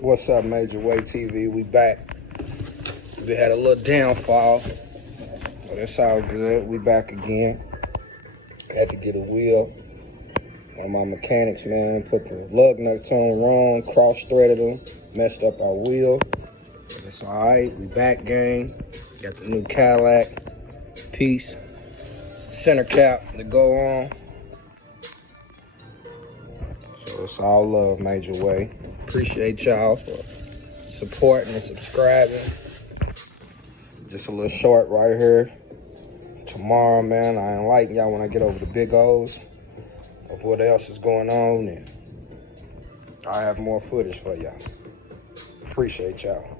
What's up, Major Way TV? We back. We had a little downfall, but it's all good. We back again. Had to get a wheel. One of my mechanics, man, put the lug nuts on wrong, cross-threaded them, messed up our wheel. But it's all right. We back, gang. Got the new Cadillac piece, center cap to go on. So it's all love, Major Way. Appreciate y'all for supporting and subscribing. Just a little short right here. Tomorrow, man, I enlighten y'all when I get over the big O's of what else is going on, and I have more footage for y'all. Appreciate y'all.